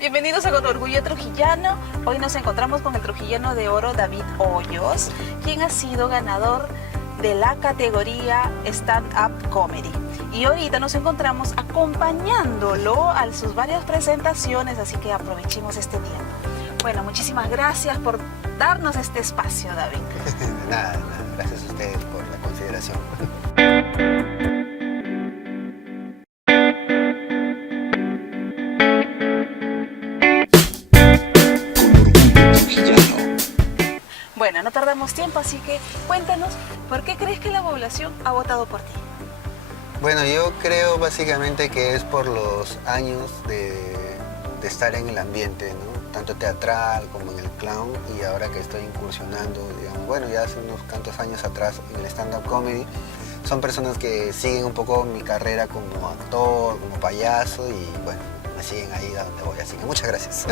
Bienvenidos a Con Orgullo Trujillano. Hoy nos encontramos con el trujillano de oro David Hoyos, quien ha sido ganador de la categoría Stand Up Comedy. Y ahorita nos encontramos acompañándolo a sus varias presentaciones, así que aprovechemos este tiempo. Bueno, muchísimas gracias por darnos este espacio, David. Nada, gracias a ustedes por la consideración. Bueno, no tardamos tiempo, así que cuéntanos, ¿por qué crees que la población ha votado por ti? Bueno, yo creo básicamente que es por los años de estar en el ambiente, ¿no? Tanto teatral como en el clown, y ahora que estoy incursionando, digamos, bueno, ya hace unos cuantos años atrás en el stand-up comedy, son personas que siguen un poco mi carrera como actor, como payaso, y bueno, me siguen ahí a donde voy, así que muchas gracias.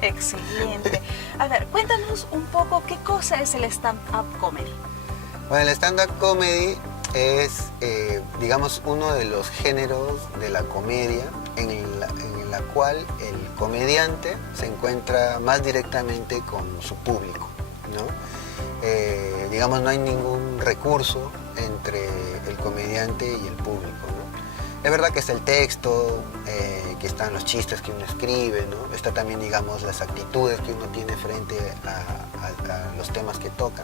Excelente. A ver, cuéntanos un poco qué cosa es el stand-up comedy. Bueno, el stand-up comedy es, digamos, uno de los géneros de la comedia en la cual el comediante se encuentra más directamente con su público, ¿no? Digamos, no hay ningún recurso entre el comediante y el público, ¿no? Es verdad que está el texto, que están los chistes que uno escribe, ¿no? Está también, digamos, las actitudes que uno tiene frente a los temas que toca.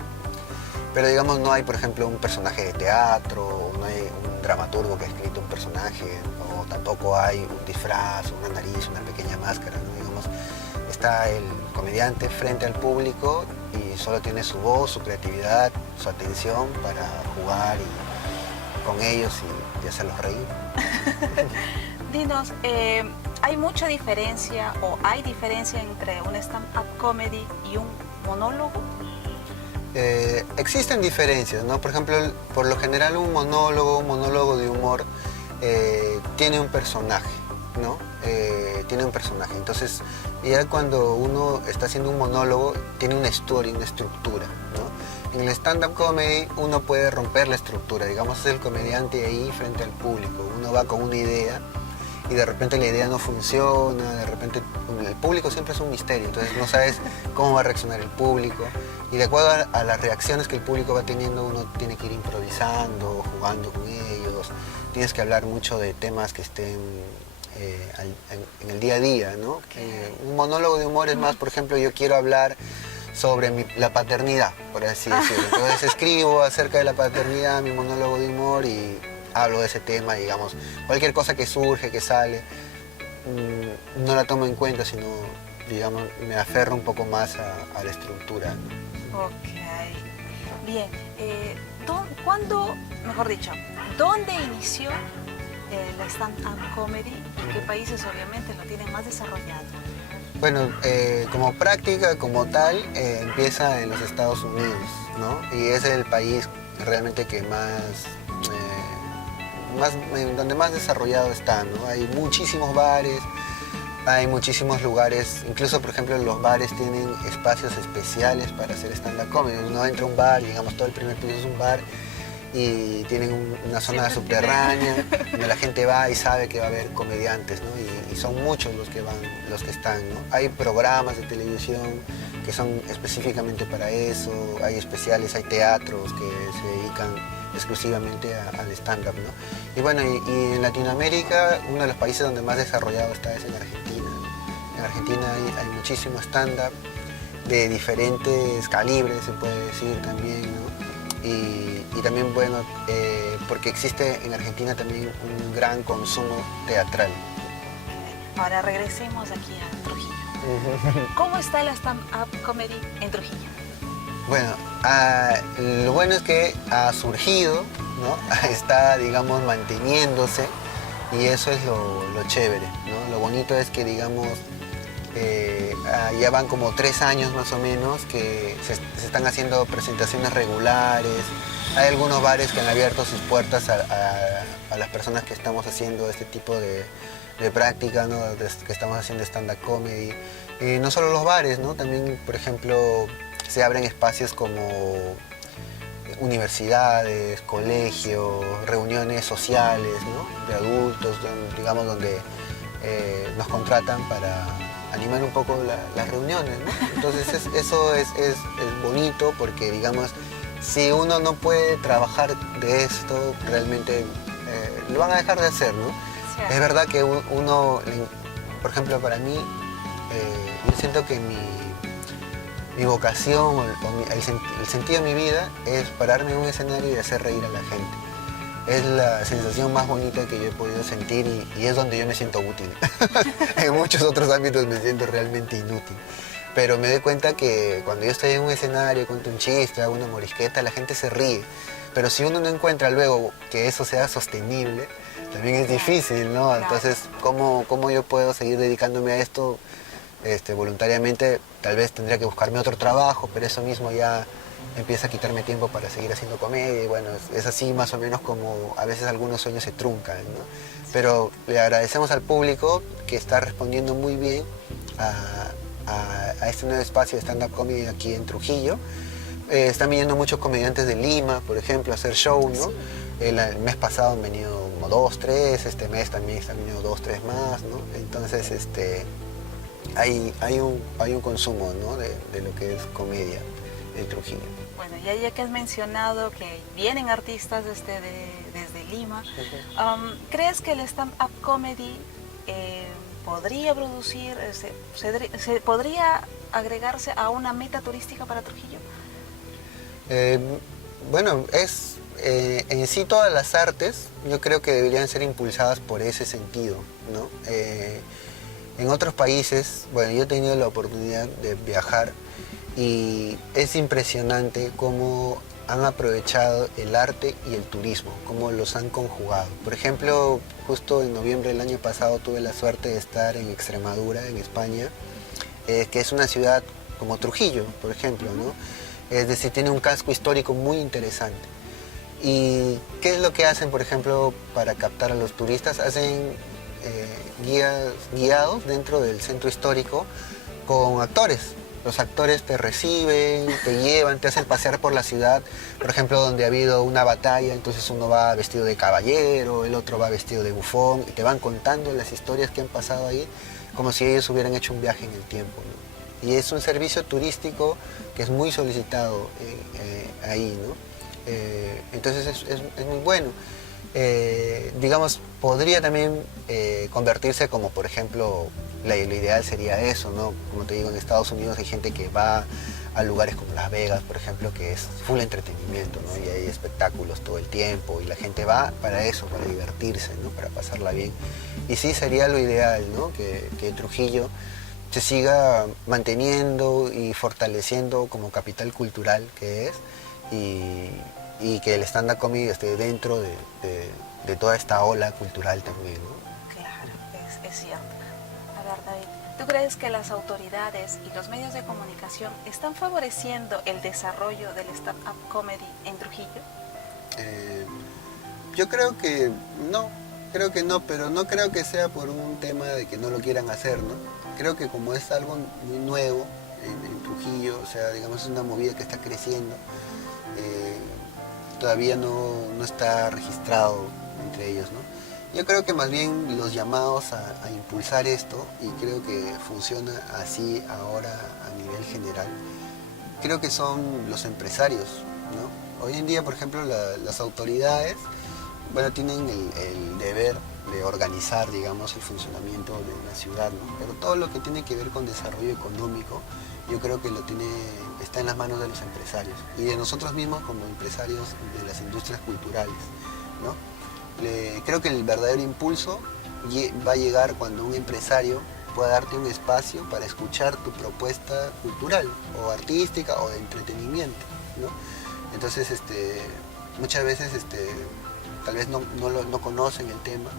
Pero digamos, no hay, por ejemplo, un personaje de teatro, o no hay un dramaturgo que ha escrito un personaje, o tampoco hay un disfraz, una nariz, una pequeña máscara, ¿no? Digamos, está el comediante frente al público y solo tiene su voz, su creatividad, su atención para jugar con ellos y hacerlos reír. Dinos, ¿hay mucha diferencia o hay diferencia entre un stand-up comedy y un monólogo? Existen diferencias, ¿no? Por ejemplo, por lo general un monólogo de humor tiene un personaje, ¿no? Tiene un personaje. Entonces, ya cuando uno está haciendo un monólogo, tiene una historia, una estructura, ¿no? En el stand-up comedy uno puede romper la estructura, digamos, es el comediante ahí frente al público. Uno va con una idea y de repente la idea no funciona, de repente el público siempre es un misterio, entonces no sabes cómo va a reaccionar el público, y de acuerdo a las reacciones que el público va teniendo, uno tiene que ir improvisando, jugando con ellos, tienes que hablar mucho de temas que estén en el día a día, ¿no? Un monólogo de humor es más, por ejemplo, yo quiero hablar sobre la paternidad, por así decirlo, entonces escribo acerca de la paternidad, mi monólogo de humor, y hablo de ese tema, digamos, cualquier cosa que surge, que sale, no la tomo en cuenta, sino, digamos, me aferro un poco más a la estructura, ¿no? Ok. Bien. ¿Cuándo, mejor dicho, dónde inició el stand-up comedy y qué países obviamente lo tienen más desarrollado? Bueno, como práctica, como tal, empieza en los Estados Unidos, ¿no? Y es el país realmente que donde más desarrollado está, ¿no? Hay muchísimos bares, hay muchísimos lugares, incluso por ejemplo los bares tienen espacios especiales para hacer stand-up comedy. Uno entra a un bar, digamos, todo el primer piso es un bar y tienen una zona subterránea donde la gente va y sabe que va a haber comediantes, ¿no? Y son muchos los que están, ¿no? Hay programas de televisión que son específicamente para eso, hay especiales, hay teatros que se dedican exclusivamente al stand-up, ¿no? Y bueno, y en Latinoamérica, uno de los países donde más desarrollado está es en Argentina. En Argentina hay muchísimo stand-up de diferentes calibres, se puede decir también, ¿no? Y también, bueno, porque existe en Argentina también un gran consumo teatral. Ahora regresemos aquí a Trujillo. ¿Cómo está el stand-up comedy en Trujillo? Bueno, lo bueno es que ha surgido, ¿no? Está, digamos, manteniéndose, y eso es lo chévere, ¿no? Lo bonito es que, digamos, ya van como 3 años más o menos que se están haciendo presentaciones regulares. Hay algunos bares que han abierto sus puertas a las personas que estamos haciendo este tipo de práctica, ¿no? Que estamos haciendo stand-up comedy. No solo los bares, ¿no? También, por ejemplo, se abren espacios como universidades, colegios, reuniones sociales, ¿no? De adultos, digamos, donde nos contratan para animar un poco las reuniones, ¿no? Entonces eso es bonito porque, digamos, si uno no puede trabajar de esto, realmente lo van a dejar de hacer, ¿no? Sí. Es verdad que uno, por ejemplo, para mí, yo siento que mi vocación el sentido de mi vida es pararme en un escenario y hacer reír a la gente. Es la sensación más bonita que yo he podido sentir y es donde yo me siento útil. En muchos otros ámbitos me siento realmente inútil. Pero me doy cuenta que cuando yo estoy en un escenario, cuento un chiste, hago una morisqueta, la gente se ríe. Pero si uno no encuentra luego que eso sea sostenible, también es difícil, ¿no? Entonces, ¿cómo yo puedo seguir dedicándome a esto voluntariamente? Tal vez tendría que buscarme otro trabajo, pero eso mismo ya empieza a quitarme tiempo para seguir haciendo comedia y bueno, es así más o menos como a veces algunos sueños se truncan, ¿no? Pero le agradecemos al público que está respondiendo muy bien a este nuevo espacio de stand-up comedy aquí en Trujillo. Están viniendo muchos comediantes de Lima, por ejemplo, a hacer show, ¿no? Sí. El mes pasado han venido como 2, 3, este mes también están viniendo 2, 3 más, ¿no? Entonces hay un consumo, ¿no? de lo que es comedia en Trujillo. Bueno, ya que has mencionado que vienen artistas desde Lima, ¿crees que el stand-up comedy podría producir, se podría agregarse a una meta turística para Trujillo? Bueno, en sí todas las artes yo creo que deberían ser impulsadas por ese sentido, ¿no? En otros países, bueno, yo he tenido la oportunidad de viajar y es impresionante cómo han aprovechado el arte y el turismo, cómo los han conjugado. Por ejemplo, justo en noviembre del año pasado tuve la suerte de estar en Extremadura, en España, que es una ciudad como Trujillo, por ejemplo, ¿no? Es decir, tiene un casco histórico muy interesante. ¿Y qué es lo que hacen, por ejemplo, para captar a los turistas? Hacen guiados dentro del centro histórico con actores. Los actores te reciben, te llevan, te hacen pasear por la ciudad, por ejemplo, donde ha habido una batalla, entonces uno va vestido de caballero, el otro va vestido de bufón, y te van contando las historias que han pasado ahí, como si ellos hubieran hecho un viaje en el tiempo, ¿no? Y es un servicio turístico que es muy solicitado ahí, ¿no? Entonces es muy bueno. Digamos, podría también convertirse como, por ejemplo, lo ideal sería eso, ¿no? Como te digo, en Estados Unidos hay gente que va a lugares como Las Vegas, por ejemplo, que es full entretenimiento, ¿no? Y hay espectáculos todo el tiempo y la gente va para eso, para divertirse, ¿no? Para pasarla bien. Y sí sería lo ideal, ¿no? Que Trujillo se siga manteniendo y fortaleciendo como capital cultural que es y que el stand-up comedy esté dentro de toda esta ola cultural también, ¿no? Claro, es cierto. A ver, David, ¿tú crees que las autoridades y los medios de comunicación están favoreciendo el desarrollo del stand-up comedy en Trujillo? Yo creo que no, pero no creo que sea por un tema de que no lo quieran hacer, ¿no? Creo que como es algo muy nuevo en Trujillo, o sea, digamos es una movida que está creciendo, todavía no está registrado entre ellos, ¿no? Yo creo que más bien los llamados a impulsar esto, y creo que funciona así ahora a nivel general, creo que son los empresarios, ¿no? Hoy en día, por ejemplo, las autoridades, bueno, tienen el deber de organizar, digamos, el funcionamiento de una ciudad, ¿no? Pero todo lo que tiene que ver con desarrollo económico, yo creo que está en las manos de los empresarios y de nosotros mismos como empresarios de las industrias culturales, ¿no? Creo que el verdadero impulso va a llegar cuando un empresario pueda darte un espacio para escuchar tu propuesta cultural o artística o de entretenimiento, ¿no? Entonces, muchas veces tal vez no conocen el tema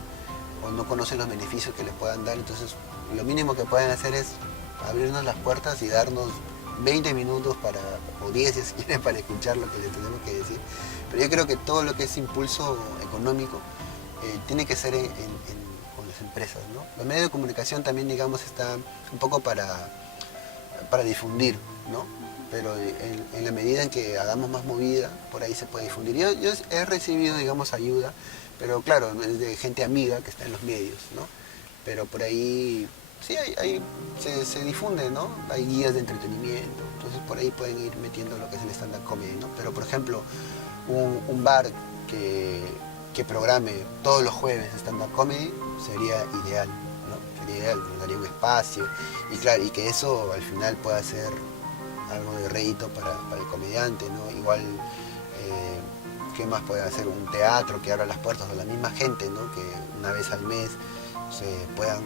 o no conocen los beneficios que les puedan dar, entonces lo mínimo que pueden hacer es abrirnos las puertas y darnos 20 minutos o 10 si quieren para escuchar lo que les tenemos que decir. Pero yo creo que todo lo que es impulso económico tiene que ser con las empresas, ¿no? Los medios de comunicación también, digamos, están un poco para difundir, ¿no? Pero en la medida en que hagamos más movida, por ahí se puede difundir. Yo he recibido, digamos, ayuda, pero claro, es de gente amiga que está en los medios, ¿no? pero por ahí sí se difunde, ¿no? Hay guías de entretenimiento, entonces por ahí pueden ir metiendo lo que es el stand-up comedy, ¿no? Pero por ejemplo, un bar que programe todos los jueves stand-up comedy sería ideal, ¿no? Sería ideal, nos daría un espacio y claro, y que eso al final pueda ser algo de rédito para el comediante, ¿no? Igual, ¿qué más puede hacer? Un teatro que abra las puertas a la misma gente, ¿no? Que una vez al mes se puedan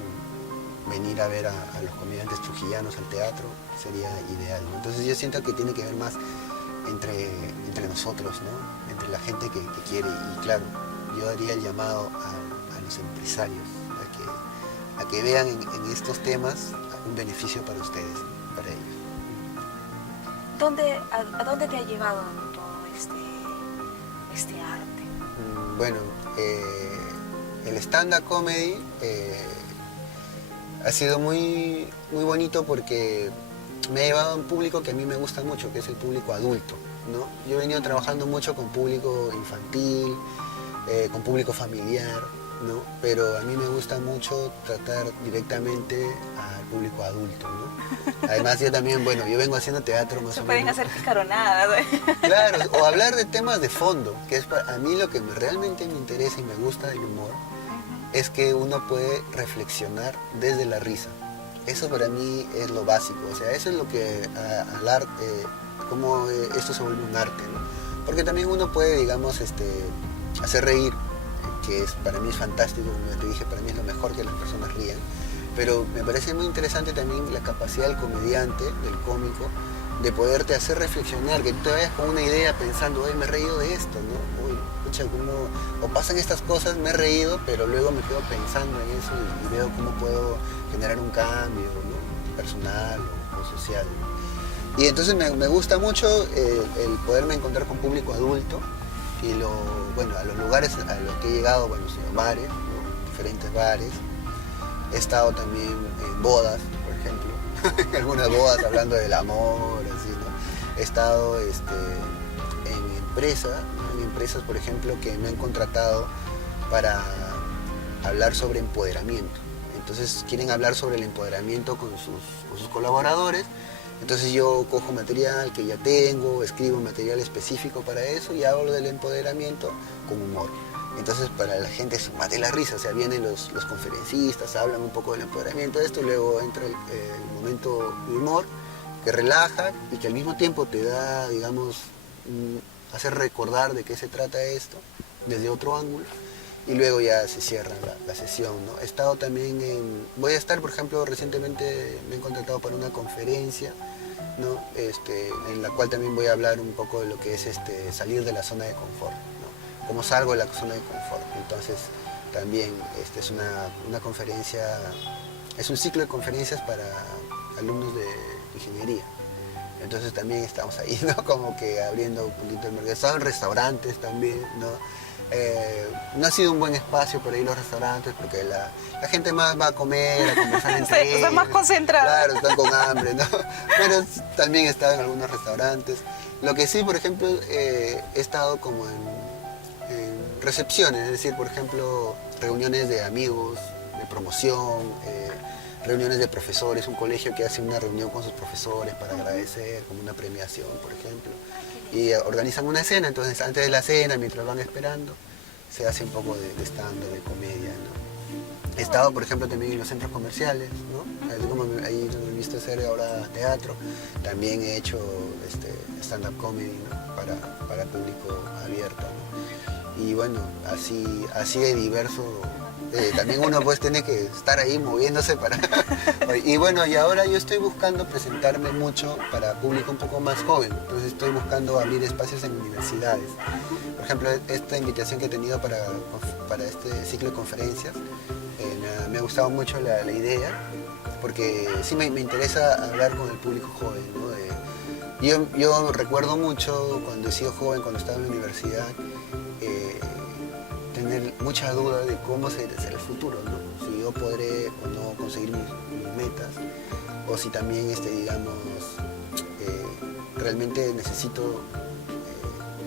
venir a ver a los comediantes trujillanos al teatro, sería ideal, ¿no? Entonces yo siento que tiene que ver más entre nosotros, ¿no? Entre la gente que quiere, y claro, yo haría el llamado a los empresarios a que vean en estos temas un beneficio para ustedes, ¿no? Para ellos. ¿A dónde te ha llevado todo este arte? Bueno, el stand-up comedy ha sido muy, muy bonito porque me ha llevado a un público que a mí me gusta mucho, que es el público adulto, ¿no? Yo he venido trabajando mucho con público infantil, con público familiar, ¿no? Pero a mí me gusta mucho tratar directamente al público adulto, ¿no? Además yo también, bueno, yo vengo haciendo teatro más Se o pueden menos. hacer picaronadas. Claro, o hablar de temas de fondo, que es a mí lo que realmente me interesa y me gusta del humor, es que uno puede reflexionar desde la risa. Eso para mí es lo básico, o sea, eso es lo que al arte, como esto se vuelve un arte, ¿no? Porque también uno puede, digamos, hacer reír, que para mí es fantástico, como ya te dije, para mí es lo mejor que las personas rían, pero me parece muy interesante también la capacidad del comediante, del cómico, de poderte hacer reflexionar, que tú te vayas con una idea pensando, oye, me he reído de esto, ¿no? Uy, escucha, o pasan estas cosas, me he reído, pero luego me quedo pensando en eso y veo cómo puedo generar un cambio, ¿no? Personal o social, ¿no? Y entonces me gusta mucho el poderme encontrar con público adulto y bueno, a los lugares a los que he llegado, bueno, son bares, ¿no? Diferentes bares. He estado también en bodas, por ejemplo, en algunas bodas hablando del amor, así, ¿no? He estado en empresas, ¿no? En empresas, por ejemplo, que me han contratado para hablar sobre empoderamiento. Entonces quieren hablar sobre el empoderamiento con sus colaboradores. Entonces yo cojo material que ya tengo, escribo material específico para eso y hablo del empoderamiento con humor. Entonces para la gente se mate la risa, o sea, vienen los conferencistas, hablan un poco del empoderamiento de esto, luego entra el momento de humor que relaja y que al mismo tiempo te da, digamos, hacer recordar de qué se trata esto desde otro ángulo. Y luego ya se cierra la sesión, ¿no? He estado también voy a estar, por ejemplo, recientemente me han contratado para una conferencia, ¿no? En la cual también voy a hablar un poco de lo que es salir de la zona de confort, ¿no? Cómo salgo de la zona de confort. Entonces también es una conferencia, es un ciclo de conferencias para alumnos de ingeniería. Entonces también estamos ahí, ¿no? Como que abriendo un poquito el mercado. He estado en restaurantes también, ¿no? No ha sido un buen espacio por ahí los restaurantes porque la gente más va a comer, a conversar entre ellos. Están más concentrados. Claro, están con hambre, ¿no? Pero también he estado en algunos restaurantes. Lo que sí, por ejemplo, he estado como en recepciones, es decir, por ejemplo, reuniones de amigos, de promoción, reuniones de profesores, un colegio que hace una reunión con sus profesores para agradecer, como una premiación, por ejemplo. Y organizan una cena, entonces antes de la cena, mientras van esperando, se hace un poco de stand-up, de comedia, ¿no? He estado, por ejemplo, también en los centros comerciales, ¿no? Así como ahí donde he visto hacer ahora teatro, también he hecho stand-up comedy, ¿no? para público abierto, ¿no? Y bueno, así de diverso. También uno pues tiene que estar ahí moviéndose para... Y bueno, y ahora yo estoy buscando presentarme mucho para público un poco más joven, entonces estoy buscando abrir espacios en universidades. Por ejemplo, esta invitación que he tenido para este ciclo de conferencias, me ha gustado mucho la idea, porque sí me interesa hablar con el público joven, ¿no? Yo recuerdo mucho cuando he sido joven, cuando estaba en la universidad, tener mucha duda de cómo será el futuro, ¿no? Si yo podré o no conseguir mis metas, o si también, digamos, realmente necesito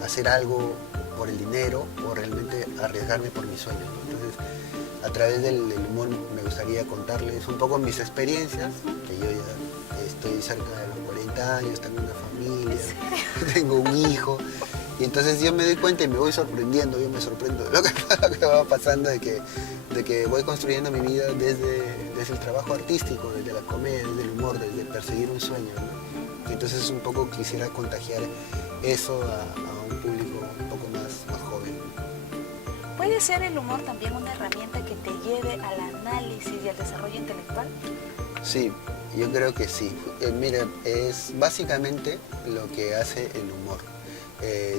hacer algo por el dinero o realmente arriesgarme por mis sueños, ¿no? Entonces, a través del humor me gustaría contarles un poco mis experiencias, que yo ya estoy cerca de los 40 años, tengo una familia, tengo un hijo, y entonces yo me doy cuenta y me voy sorprendiendo, yo me sorprendo de lo que va pasando, de que voy construyendo mi vida desde el trabajo artístico, desde la comedia, desde el humor, desde perseguir un sueño, ¿no? Y entonces un poco quisiera contagiar eso a un público un poco más joven. ¿Puede ser el humor también una herramienta que te lleve al análisis y al desarrollo intelectual? Sí, yo creo que sí. Mira, es básicamente lo que hace el humor.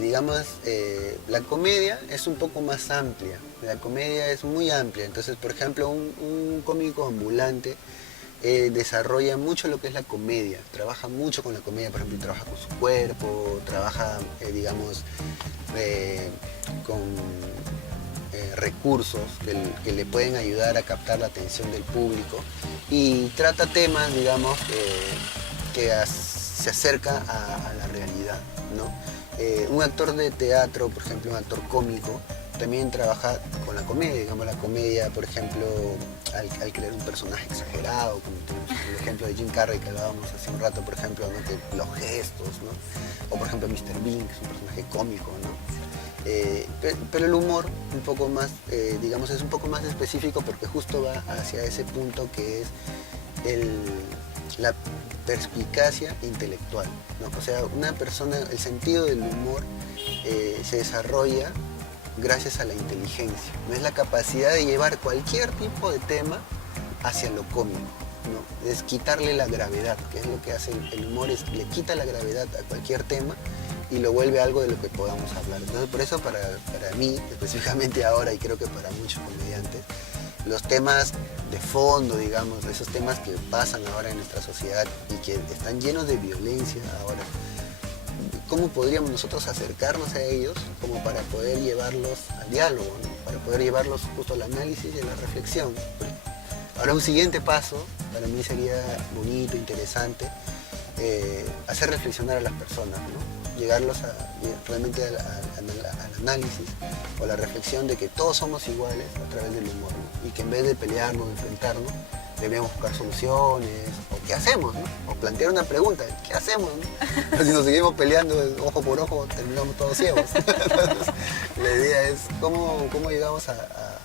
Digamos, la comedia es un poco más amplia. La comedia es muy amplia. Entonces, por ejemplo, un cómico ambulante desarrolla mucho lo que es la comedia. Trabaja mucho con la comedia, por ejemplo, trabaja con su cuerpo, trabaja, digamos, con recursos que le pueden ayudar a captar la atención del público y trata temas, digamos, que se acerca a la realidad, ¿no? Un actor de teatro, por ejemplo, un actor cómico, también trabaja con la comedia, digamos, la comedia, por ejemplo, al crear un personaje exagerado, como tenemos el ejemplo de Jim Carrey que hablábamos hace un rato, por ejemplo, ¿no? Que los gestos, ¿no? O por ejemplo Mr. Bean, que es un personaje cómico, ¿no? Pero el humor un poco más, digamos, es un poco más específico porque justo va hacia ese punto que es la perspicacia intelectual, ¿no? O sea, una persona, el sentido del humor se desarrolla gracias a la inteligencia, no es la capacidad de llevar cualquier tipo de tema hacia lo cómico, ¿no? Es quitarle la gravedad, que es lo que hace el humor, es le quita la gravedad a cualquier tema y lo vuelve algo de lo que podamos hablar. Entonces, por eso para mí, específicamente ahora, y creo que para muchos comediantes, los temas de fondo, digamos, esos temas que pasan ahora en nuestra sociedad y que están llenos de violencia ahora, ¿cómo podríamos nosotros acercarnos a ellos como para poder llevarlos al diálogo, ¿no? Para poder llevarlos justo al análisis y a la reflexión? Ahora un siguiente paso, para mí sería bonito, interesante, hacer reflexionar a las personas, ¿no? Llegarlos realmente al análisis o a la reflexión de que todos somos iguales a través del humor, ¿no? Y que en vez de pelearnos, de enfrentarnos, debemos buscar soluciones, o qué hacemos, ¿no? O plantear una pregunta, ¿qué hacemos, no? Pero si nos seguimos peleando ojo por ojo, terminamos todos ciegos. Entonces, la idea es cómo llegamos a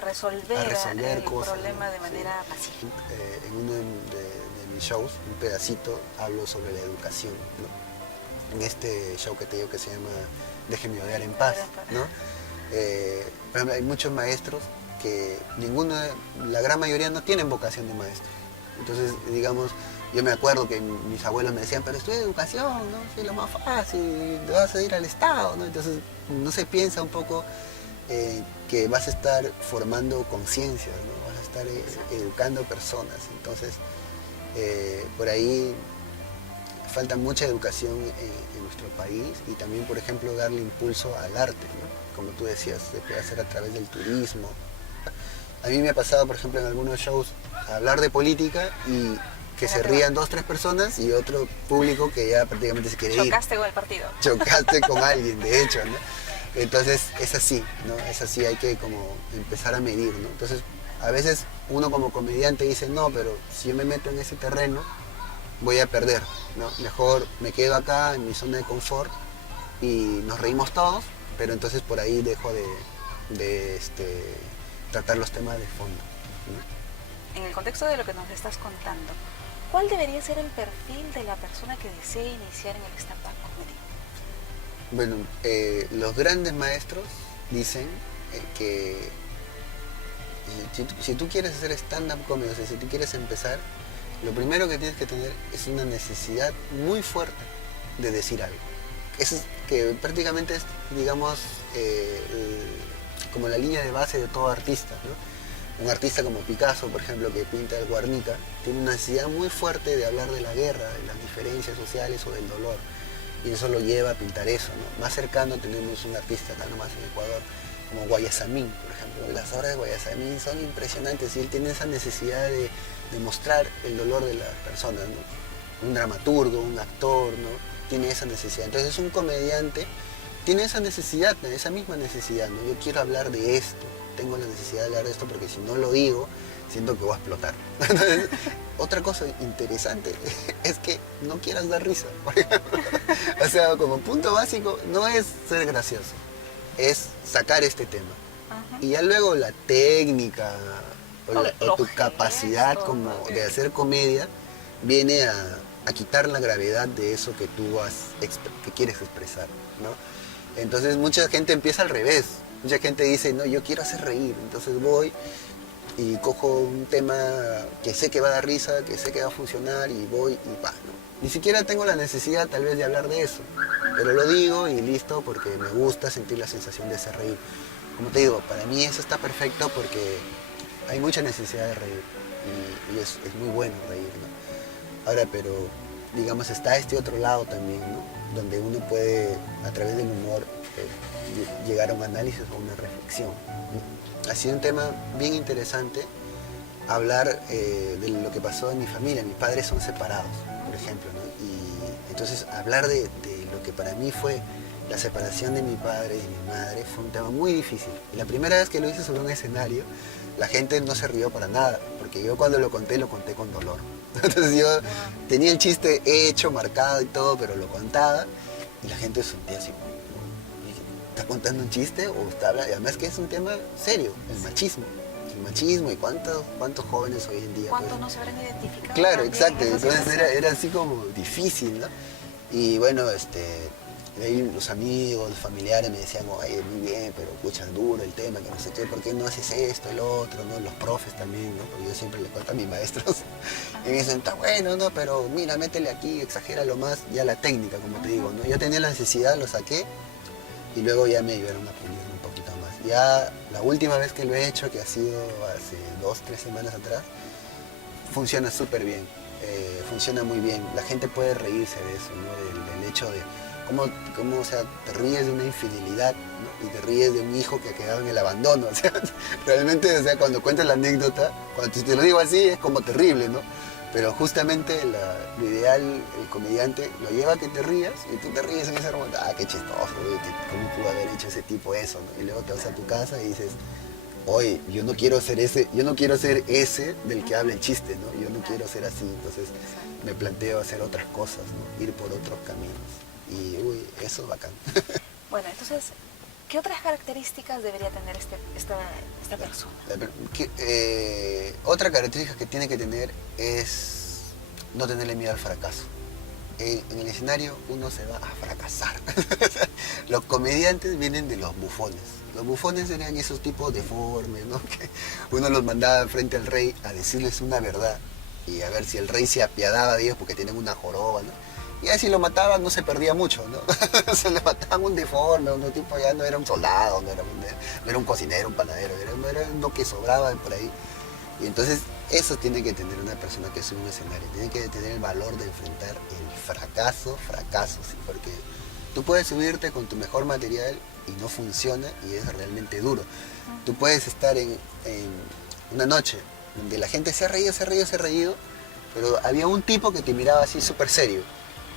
resolver el cosas, problema, ¿no? De manera sí. pacífica. En uno de mis shows, un pedacito, hablo sobre la educación, ¿no? En este show que te digo que se llama Déjeme odiar en paz, ¿no? Por ejemplo, hay muchos maestros que la gran mayoría no tienen vocación de maestro. Entonces, digamos, yo me acuerdo que mis abuelos me decían, pero estudia educación, ¿no? Es lo más fácil, te vas a ir al Estado, ¿no? Entonces, no se piensa un poco que vas a estar formando conciencia, ¿no? Vas a estar educando personas. Entonces, por ahí falta mucha educación en nuestro país y también, por ejemplo, darle impulso al arte, ¿no? Como tú decías, se puede hacer a través del turismo. A mí me ha pasado, por ejemplo, en algunos shows, hablar de política y que se rían 2 o 3 personas y otro público que ya prácticamente se quiere ir. Chocaste con el partido. Chocaste con alguien, de hecho, ¿no? Entonces es así, ¿no? Es así, hay que como empezar a medir, ¿no? Entonces, a veces uno como comediante dice, no, pero si yo me meto en ese terreno, voy a perder, ¿no? Mejor me quedo acá en mi zona de confort y nos reímos todos, pero entonces por ahí dejo de tratar los temas de fondo, ¿no? En el contexto de lo que nos estás contando, ¿cuál debería ser el perfil de la persona que desee iniciar en el stand-up comedy? Bueno, los grandes maestros dicen que si tú quieres hacer stand-up comedy, o sea, si tú quieres empezar, lo primero que tienes que tener es una necesidad muy fuerte de decir algo. Eso es que prácticamente es, digamos, como la línea de base de todo artista, ¿no? Un artista como Picasso, por ejemplo, que pinta el Guernica, tiene una necesidad muy fuerte de hablar de la guerra, de las diferencias sociales o del dolor. Y eso lo lleva a pintar eso, ¿no? Más cercano tenemos un artista acá nomás en Ecuador, como Guayasamín, por ejemplo. Las obras de Guayasamín son impresionantes y él tiene esa necesidad de mostrar el dolor de las personas, ¿no? Un dramaturgo, un actor, ¿no? Tiene esa necesidad. Entonces un comediante tiene esa necesidad, esa misma necesidad, ¿no? Yo quiero hablar de esto, tengo la necesidad de hablar de esto porque si no lo digo, siento que voy a explotar. Entonces, otra cosa interesante es que no quieras dar risa. O sea, como punto básico, no es ser gracioso, es sacar este tema. Ajá. Y ya luego la técnica o Los tu capacidad gestos, como ¿no? de hacer comedia viene a quitar la gravedad de eso que tú que quieres expresar, ¿no? Entonces mucha gente empieza al revés. Mucha gente dice, no, yo quiero hacer reír. Entonces voy y cojo un tema que sé que va a dar risa, que sé que va a funcionar y voy y va, ¿no? Ni siquiera tengo la necesidad tal vez de hablar de eso, pero lo digo y listo porque me gusta sentir la sensación de hacer reír. Como te digo, para mí eso está perfecto porque hay mucha necesidad de reír y es muy bueno reír, ¿no? Ahora, pero digamos está este otro lado también, ¿no? Donde uno puede a través del humor llegar a un análisis o una reflexión, ¿no? Ha sido un tema bien interesante hablar de lo que pasó en mi familia. Mis padres son separados, por ejemplo, ¿no? Y entonces hablar de lo que para mí fue la separación de mi padre y de mi madre fue un tema muy difícil. Y la primera vez que lo hice sobre un escenario, la gente no se rió para nada, porque yo cuando lo conté con dolor. Entonces yo tenía el chiste hecho, marcado y todo, pero lo contaba y la gente se sentía así. ¿Está contando un chiste o está hablando? Y además que es un tema serio, el machismo. El machismo y cuántos jóvenes hoy en día. ¿Cuántos pues, no se habrán identificado? claro, también exacto. en esa Entonces situación? era así como difícil, ¿no? Y bueno, de ahí los amigos, los familiares me decían, oye, muy bien, pero escucha, duro el tema, que no sé qué, ¿por qué no haces esto, el otro, ¿no? Los profes también, ¿no? Porque yo siempre le cuento a mis maestros. Y me dicen, está bueno, ¿no? Pero mira, métele aquí, exagéralo más, ya la técnica, como te digo, ¿no? Yo tenía la necesidad, lo saqué y luego ya me ayudaron a aprender un poquito más. Ya la última vez que lo he hecho, que ha sido hace 2, 3 semanas atrás, funciona súper bien, funciona muy bien. La gente puede reírse de eso, ¿no? Del hecho de cómo, o sea, te ríes de una infidelidad, ¿no? Y te ríes de un hijo que ha quedado en el abandono. O sea, realmente, o sea, cuando cuentas la anécdota, cuando te lo digo así, es como terrible, ¿no? Pero justamente lo ideal, el comediante lo lleva a que te rías y tú te ríes en ese momento. Ah, qué chistoso, güey, ¿cómo pudo haber hecho ese tipo eso, ¿no? Y luego te vas a tu casa y dices, oye, yo no quiero ser ese del que habla el chiste, ¿no? Yo no quiero ser así, entonces me planteo hacer otras cosas, ¿no? Ir por otros caminos. Y uy, eso es bacán. Bueno, entonces, ¿qué otras características debería tener esta persona? Otra característica que tiene que tener es no tenerle miedo al fracaso. En el escenario uno se va a fracasar. Los comediantes vienen de los bufones. Los bufones eran esos tipos deformes, ¿no? Que uno los mandaba frente al rey a decirles una verdad y a ver si el rey se apiadaba de ellos porque tenían una joroba, ¿no? Y ahí si lo mataban no se perdía mucho, ¿no? Se le mataban un deforme, un tipo ya no era un soldado, no era un cocinero, un panadero, era lo que sobraba por ahí. Y entonces eso tiene que tener una persona que sube un escenario, tiene que tener el valor de enfrentar el fracaso, sí, porque tú puedes subirte con tu mejor material y no funciona y es realmente duro. Tú puedes estar en una noche donde la gente se ha reído, pero había un tipo que te miraba así súper serio.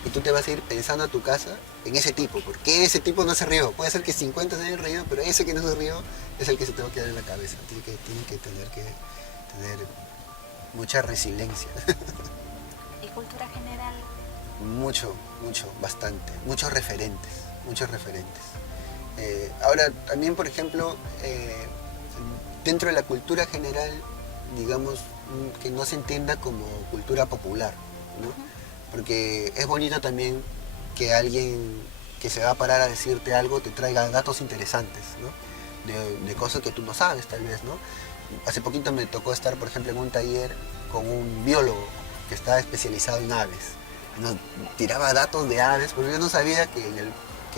Y tú te vas a ir pensando a tu casa en ese tipo. ¿Por qué ese tipo no se rió? Puede ser que 50 se hayan reído, pero ese que no se rió es el que se te va a quedar en la cabeza. Tiene que tener mucha resiliencia. ¿Y cultura general? Mucho, bastante. Muchos referentes. Ahora, también, por ejemplo, dentro de la cultura general, digamos, que no se entienda como cultura popular, ¿no? Porque es bonito también que alguien que se va a parar a decirte algo te traiga datos interesantes, ¿no? De cosas que tú no sabes, tal vez, ¿no? Hace poquito me tocó estar, por ejemplo, en un taller con un biólogo que estaba especializado en aves. Nos tiraba datos de aves, porque yo no sabía que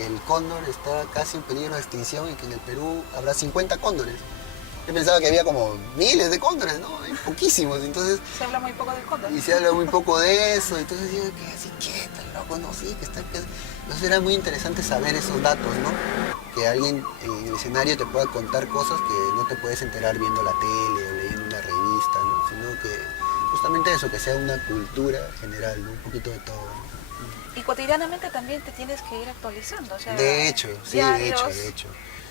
el cóndor está casi en peligro de extinción y que en el Perú habrá 50 cóndores. Yo pensaba que había como miles de cóndores, ¿no? Hay poquísimos, entonces... Se habla muy poco del cóndor. Y se habla muy poco de eso, entonces yo que así, ¿qué? ¿Tan loco? No, sí, que está... Entonces era muy interesante saber esos datos, ¿no? Que alguien en el escenario te pueda contar cosas que no te puedes enterar viendo la tele o leyendo una revista, ¿no? Sino que justamente eso, que sea una cultura general, ¿no? Un poquito de todo, ¿no? Y cotidianamente también te tienes que ir actualizando, o sea, De hecho, sí, diarios. de hecho.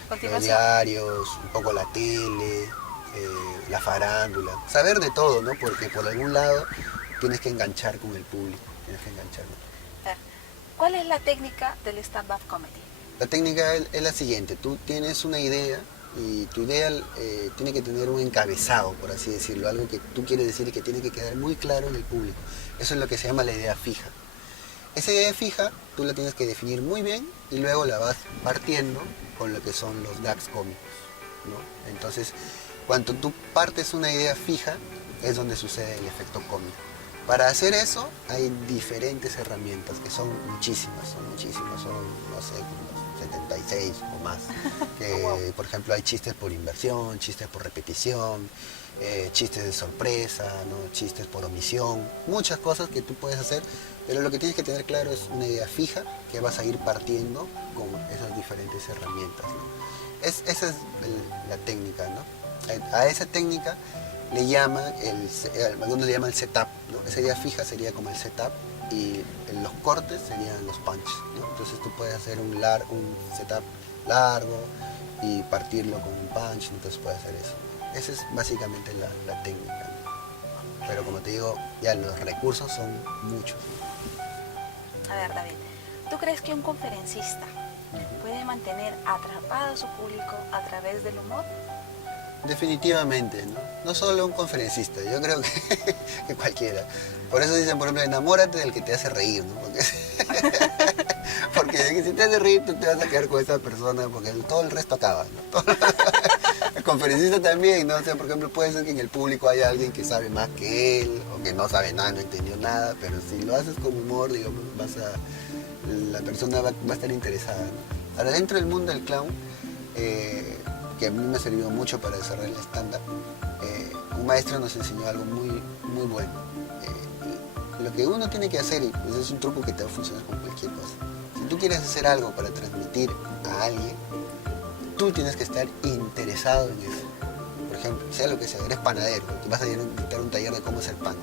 Continuación. diarios, un poco la tele, la farándula, saber de todo, ¿no? Porque por algún lado tienes que enganchar con el público, tienes que enganchar. A ver, ¿cuál es la técnica del stand-up comedy? La técnica es la siguiente, tú tienes una idea y tu idea tiene que tener un encabezado, por así decirlo, algo que tú quieres decir y que tiene que quedar muy claro en el público. Eso es lo que se llama la idea fija. Esa idea fija tú la tienes que definir muy bien y luego la vas partiendo con lo que son los gags cómicos, ¿no? Entonces, cuando tú partes una idea fija es donde sucede el efecto cómico. Para hacer eso hay diferentes herramientas, que son muchísimas, son, no sé, como 76 o más. Que, por ejemplo, hay chistes por inversión, chistes por repetición, chistes de sorpresa, ¿no? Chistes por omisión, muchas cosas que tú puedes hacer, pero lo que tienes que tener claro es una idea fija que vas a ir partiendo con esas diferentes herramientas, ¿no? Esa es la técnica, ¿no? A esa técnica le llaman, algunos le llaman el setup, ¿no? Esa idea fija sería como el setup y los cortes serían los punches, ¿no? Entonces tú puedes hacer un setup largo y partirlo con un punch, entonces puedes hacer eso. Esa es básicamente la técnica, ¿no? Pero como te digo, ya los recursos son muchos. A ver, David, ¿tú crees que un conferencista puede mantener atrapado a su público a través del humor? Definitivamente, ¿no? No solo un conferencista, yo creo que cualquiera. Por eso dicen, por ejemplo, enamórate del que te hace reír, ¿no? Porque si te hace reír, tú te vas a quedar con esa persona, porque todo el resto acaba, ¿no? El conferencista también, ¿no? O sea, por ejemplo, puede ser que en el público haya alguien que sabe más que él, o que no sabe nada, no entendió nada, pero si lo haces con humor, digamos, la persona va a estar interesada, ¿no? Ahora, dentro del mundo del clown, que a mí me ha servido mucho para desarrollar el stand-up, un maestro nos enseñó algo muy, muy bueno. Lo que uno tiene que hacer, y pues es un truco que te va a funcionar con cualquier cosa, si tú quieres hacer algo para transmitir a alguien, tú tienes que estar interesado en eso. Por ejemplo, sea lo que sea, eres panadero, te vas a dictar un taller de cómo hacer pan.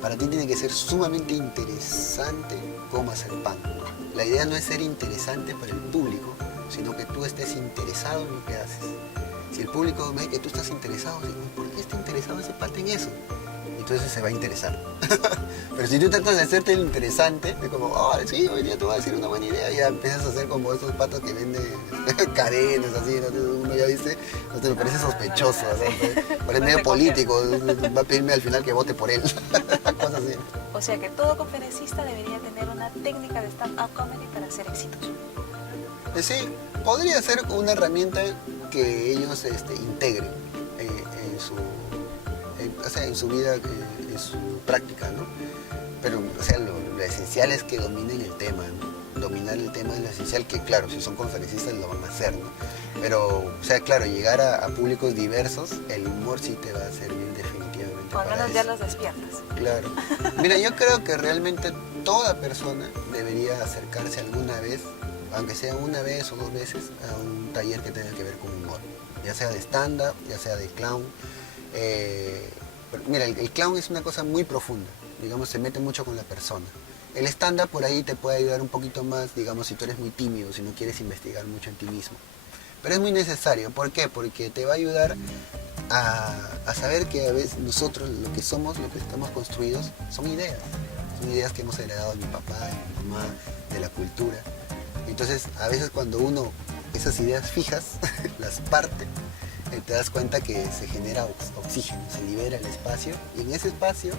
Para ti tiene que ser sumamente interesante cómo hacer pan. La idea no es ser interesante para el público, sino que tú estés interesado en lo que haces. Si el público ve que tú estás interesado, dice, ¿por qué está interesado ese pata en eso? Entonces se va a interesar. Pero si tú tratas de hacerte el interesante, es como, oh, sí, hoy día te voy a decir una buena idea, y ya empiezas a hacer como esos patas que venden cadenas, así, ¿no? Uno ya dice, no te me parece sospechoso, ¿no? Parece medio político, va a pedirme al final que vote por él, cosas así. O sea que todo conferencista debería tener una técnica de stand-up comedy para ser exitoso. Sí, podría ser una herramienta que ellos integren en su vida, en su práctica, ¿no? Pero, o sea, lo esencial es que dominen el tema, ¿no? Dominar el tema es lo esencial, que claro, si son conferencistas lo van a hacer, ¿no? Pero, o sea, claro, llegar a públicos diversos, el humor sí te va a servir definitivamente. O al menos ya los despiertas. Claro. Mira, yo creo que realmente toda persona debería acercarse alguna vez, aunque sea una vez o dos veces, a un taller que tenga que ver con humor, ya sea de stand-up, ya sea de clown. Mira, el clown es una cosa muy profunda, digamos, se mete mucho con la persona. El stand-up por ahí te puede ayudar un poquito más, digamos, si tú eres muy tímido, si no quieres investigar mucho en ti mismo. Pero es muy necesario, ¿por qué? Porque te va a ayudar a saber que a veces nosotros lo que somos, lo que estamos construidos, son ideas que hemos heredado de mi papá, de mi mamá, de la cultura. Entonces, a veces cuando uno esas ideas fijas las parte, te das cuenta que se genera oxígeno, se libera el espacio, y en ese espacio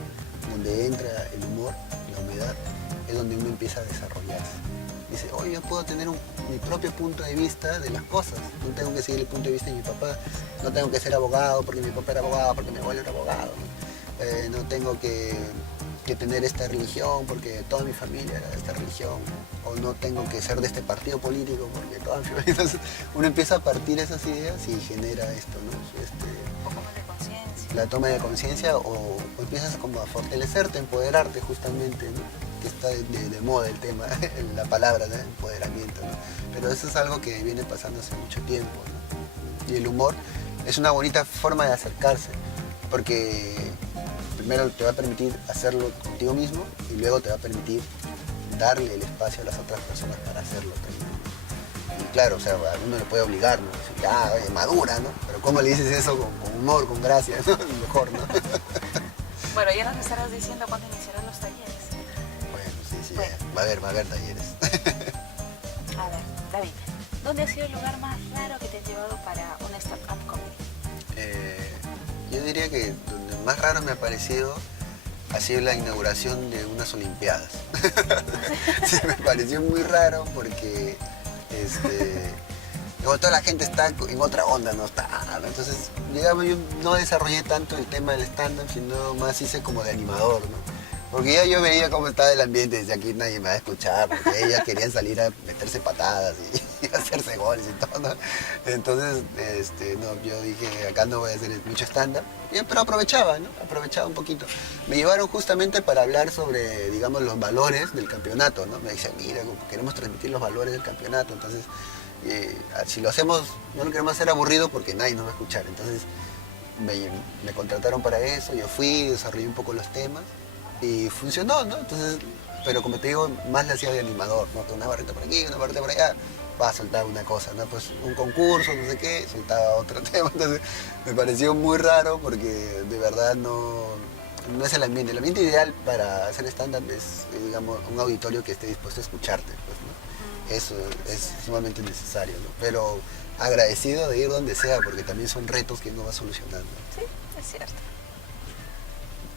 donde entra el humor, la humedad, es donde uno empieza a desarrollarse. Dice, oye, yo puedo tener mi propio punto de vista de las cosas, no tengo que seguir el punto de vista de mi papá, no tengo que ser abogado porque mi papá era abogado, porque mi abuelo era abogado, no tengo que tener esta religión porque toda mi familia era de esta religión, o no tengo que ser de este partido político porque toda mi familia... Entonces uno empieza a partir esas ideas y genera esto, ¿no? Un poco más de conciencia. La toma de conciencia, o empiezas como a fortalecerte, empoderarte justamente, ¿no? Que está de moda el tema, la palabra de empoderamiento, ¿no? Pero eso es algo que viene pasando hace mucho tiempo, ¿no? Y el humor es una bonita forma de acercarse, porque primero te va a permitir hacerlo contigo mismo y luego te va a permitir darle el espacio a las otras personas para hacerlo también. Y claro, o sea, uno le puede obligar, ¿no? Decir, ya, oye, madura, ¿no? Pero ¿cómo le dices eso con humor, con gracia, ¿no? Mejor, ¿no? Bueno, ya nos estarás diciendo cuándo iniciarán los talleres. Bueno, sí, Bueno. va a haber talleres. A ver, David, ¿dónde ha sido el lugar más raro que te han llevado para una stand-up comedy? Yo diría que donde más raro me ha parecido ha sido la inauguración de unas Olimpiadas. Sí, me pareció muy raro porque como toda la gente está en otra onda, no está, ¿no? Entonces, digamos, yo no desarrollé tanto el tema del stand-up, sino más hice como de animador, ¿no? Porque ya yo veía cómo estaba el ambiente, decía aquí nadie me va a escuchar, porque ellas querían salir a meterse patadas y hacerse goles y todo, ¿no? Entonces, no, yo dije, acá no voy a hacer mucho stand-up, pero aprovechaba, ¿no? Aprovechaba un poquito. Me llevaron justamente para hablar sobre, digamos, los valores del campeonato, ¿no? Me decían, mira, queremos transmitir los valores del campeonato, entonces, si lo hacemos, no lo queremos hacer aburrido porque nadie nos va a escuchar. Entonces, me contrataron para eso, yo fui, desarrollé un poco los temas. Y funcionó, ¿no? Entonces, pero como te digo, más le hacía de animador, ¿no? Una barrita por aquí, una barrita por allá, va a soltar una cosa, ¿no? Pues un concurso, no sé qué, soltaba otro tema. Entonces, me pareció muy raro porque de verdad no es el ambiente. El ambiente ideal para hacer stand-up es, digamos, un auditorio que esté dispuesto a escucharte, pues, ¿no? Eso es sumamente necesario, ¿no? Pero agradecido de ir donde sea, porque también son retos que uno va solucionando. Sí, es cierto.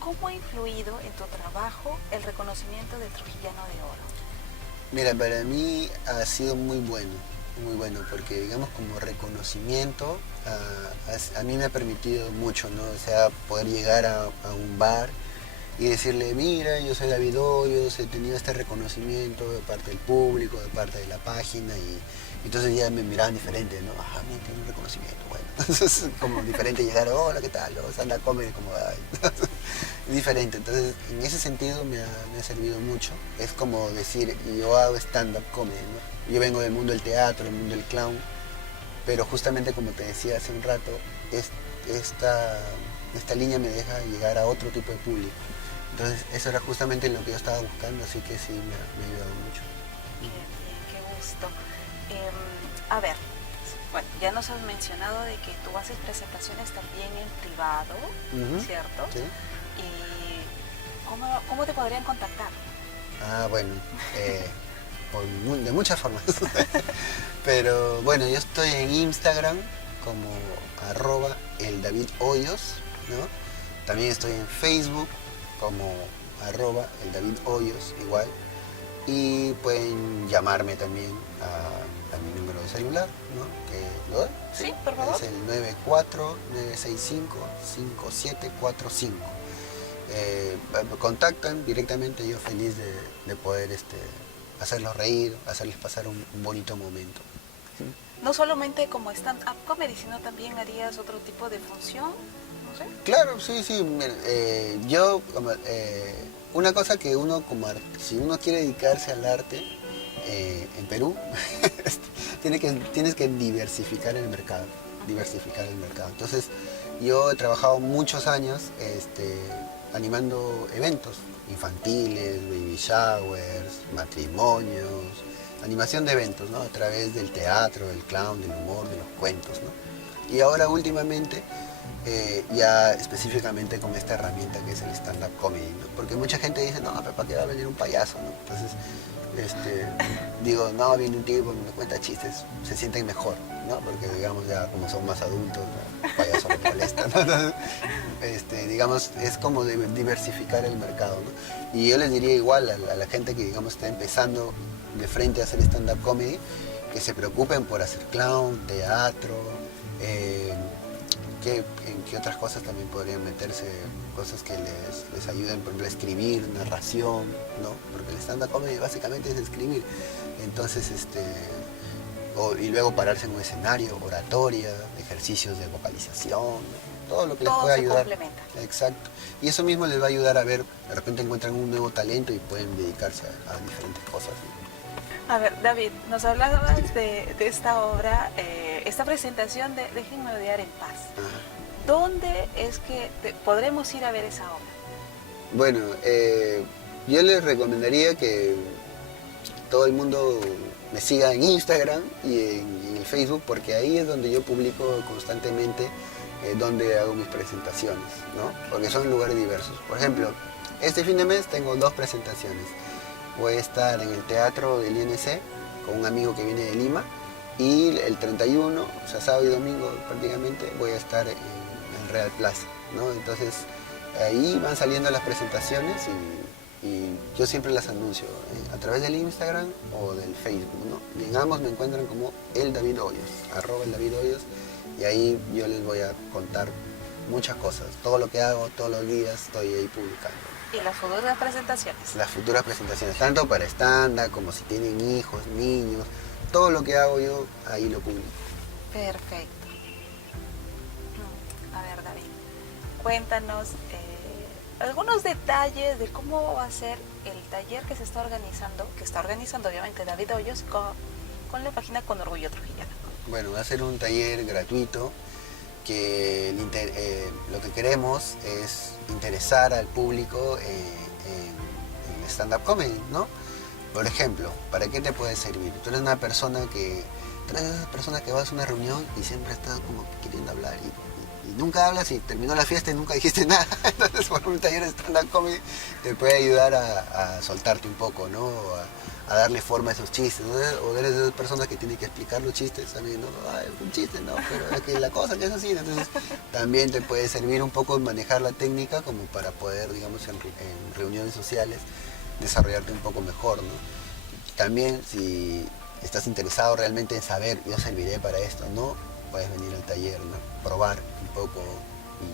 ¿Cómo ha influido en tu trabajo el reconocimiento del Trujillano de Oro? Mira, para mí ha sido muy bueno, porque digamos como reconocimiento a mí me ha permitido mucho, ¿no? O sea, poder llegar a un bar y decirle, mira, yo soy David Hoyos, he tenido este reconocimiento de parte del público, de parte de la página, y entonces ya me miraban diferente, ¿no? Ajá, mira, tiene un reconocimiento, bueno. Entonces es como diferente llegar, hola, ¿qué tal? O sea, anda, come como, ay. Diferente, entonces en ese sentido me ha servido mucho. Es como decir, yo hago stand-up comedy, ¿no? Yo vengo del mundo del teatro, del mundo del clown, pero justamente como te decía hace un rato, esta línea me deja llegar a otro tipo de público. Entonces eso era justamente lo que yo estaba buscando, así que sí, me ha ayudado mucho. Qué bien, qué gusto. A ver, bueno, ya nos has mencionado de que tú haces presentaciones también en privado, ¿cierto? Sí. ¿Y cómo te podrían contactar? Ah, bueno, de muchas formas. Pero bueno, yo estoy en Instagram como @eldavidhoyos, ¿no? También estoy en Facebook como @eldavidhoyos igual. Y pueden llamarme también a mi número de celular, ¿no? Que lo doy. Sí, por favor. Es el 949655745. Me contactan directamente, yo feliz de poder hacerlos reír, hacerles pasar un bonito momento. No solamente como stand-up comedy, sino también harías otro tipo de función, no sé. Claro, sí. Una cosa que uno si uno quiere dedicarse al arte en Perú, tienes que diversificar el mercado. Entonces, yo he trabajado muchos años animando eventos infantiles, baby showers, matrimonios, animación de eventos, ¿no? A través del teatro, del clown, del humor, de los cuentos, ¿no? Y ahora últimamente, ya específicamente con esta herramienta que es el stand-up comedy, ¿no? Porque mucha gente dice, no, pero ¿para qué va a venir un payaso, ¿no? Entonces, digo, no, viene un tipo, me cuenta chistes, se sienten mejor, ¿no? Porque digamos ya como son más adultos, ¿no? El payaso me molesta, ¿no? Entonces, digamos, es como diversificar el mercado, ¿no? Y yo les diría igual a la gente que, digamos, está empezando de frente a hacer stand-up comedy, que se preocupen por hacer clown, teatro, en qué otras cosas también podrían meterse, cosas que les ayuden, por ejemplo, a escribir, narración, ¿no? Porque el stand-up comedy básicamente es escribir. Entonces, y luego pararse en un escenario, oratoria, ejercicios de vocalización, ¿no? Todo lo que les pueda ayudar. Todo se complementa. Exacto. Y eso mismo les va a ayudar a ver, de repente encuentran un nuevo talento y pueden dedicarse a diferentes cosas, ¿no? A ver, David, nos hablabas de esta obra, esta presentación de Déjenme odiar en paz. Ajá. ¿Dónde es que podremos ir a ver esa obra? Bueno, yo les recomendaría que todo el mundo me siga en Instagram y en el Facebook, porque ahí es donde yo publico constantemente donde hago mis presentaciones, ¿no? Porque son lugares diversos. Por ejemplo, este fin de mes tengo 2 presentaciones. Voy a estar en el Teatro del INC con un amigo que viene de Lima, y el 31, o sea, sábado y domingo prácticamente, voy a estar en Real Plaza, ¿no? Entonces ahí van saliendo las presentaciones y yo siempre las anuncio a través del Instagram o del Facebook, ¿no? En ambos me encuentran como el David Hoyos, @el David Hoyos, y ahí yo les voy a contar muchas cosas, todo lo que hago, todos los días estoy ahí publicando. Y las futuras presentaciones. Las futuras presentaciones, tanto para stand-up como si tienen hijos, niños, todo lo que hago yo ahí lo publico. Perfecto. A ver, David, cuéntanos algunos detalles de cómo va a ser el taller que se está organizando obviamente David Hoyos con la página Con Orgullo Trujillano. Bueno, va a ser un taller gratuito que lo que queremos es interesar al público en stand-up comedy, ¿no? Por ejemplo, ¿para qué te puede servir? Tú eres una persona que... Tú eres esas personas que vas a una reunión y siempre estás como queriendo hablar y nunca hablas y terminó la fiesta y nunca dijiste nada. Entonces, por un taller de stand-up comedy te puede ayudar a soltarte un poco, ¿no? A darle forma a esos chistes, ¿no? O eres de esas personas que tienen que explicar los chistes también, ¿no? Ay, es un chiste, ¿no? Pero es que la cosa que es así, entonces también te puede servir un poco manejar la técnica como para poder, digamos, en reuniones sociales desarrollarte un poco mejor, ¿no? También si estás interesado realmente en saber, yo serviré para esto, ¿no? Puedes venir al taller, ¿no? Probar un poco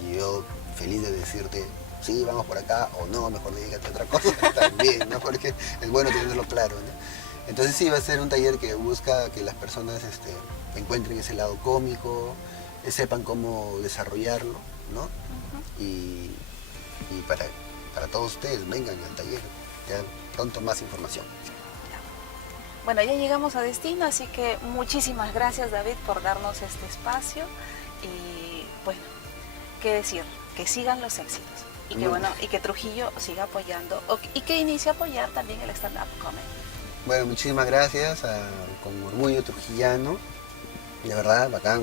y yo feliz de decirte sí, vamos por acá, o no, mejor dedícate a otra cosa también, ¿no? Porque es bueno tenerlo claro, ¿no? Entonces sí, va a ser un taller que busca que las personas encuentren ese lado cómico, sepan cómo desarrollarlo, ¿no? Y para todos ustedes, vengan al taller, ya pronto más información. Bueno, ya llegamos a destino, así que muchísimas gracias, David, por darnos este espacio y bueno, qué decir, que sigan los éxitos. Y que, bueno, y que Trujillo siga apoyando y que inicie a apoyar también el stand-up comedy. Bueno, muchísimas gracias Con Orgullo Trujillano. De verdad, bacán,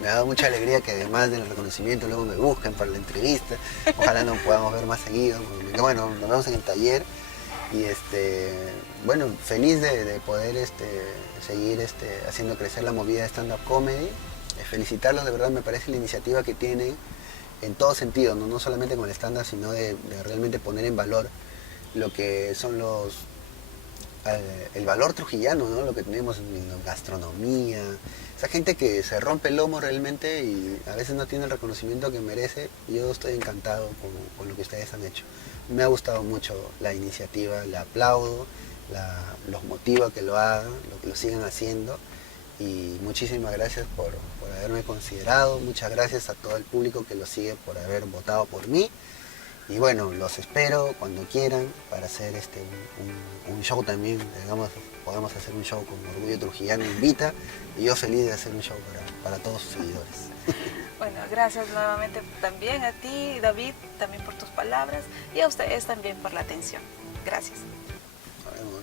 me ha dado mucha alegría que además del reconocimiento luego me busquen para la entrevista. Ojalá nos podamos ver más seguido. Bueno, nos vemos en el taller. Y bueno, feliz de poder seguir haciendo crecer la movida de stand-up comedy. Felicitarlos, de verdad, me parece la iniciativa que tienen en todo sentido, no solamente con el stand-up, sino de realmente poner en valor lo que son el valor trujillano, ¿no? Lo que tenemos en la gastronomía, esa gente que se rompe el lomo realmente y a veces no tiene el reconocimiento que merece. Yo estoy encantado con lo que ustedes han hecho. Me ha gustado mucho la iniciativa, la aplaudo, los motivo a que lo hagan, que lo sigan haciendo. Y muchísimas gracias por haberme considerado, muchas gracias a todo el público que lo sigue por haber votado por mí. Y bueno, los espero cuando quieran para hacer un show también, digamos, podemos hacer un show con Orgullo Trujillano Invita, y yo feliz de hacer un show para todos sus seguidores. Bueno, gracias nuevamente también a ti, David, también por tus palabras, y a ustedes también por la atención. Gracias. Nos vemos.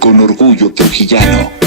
Con Orgullo Trujillano.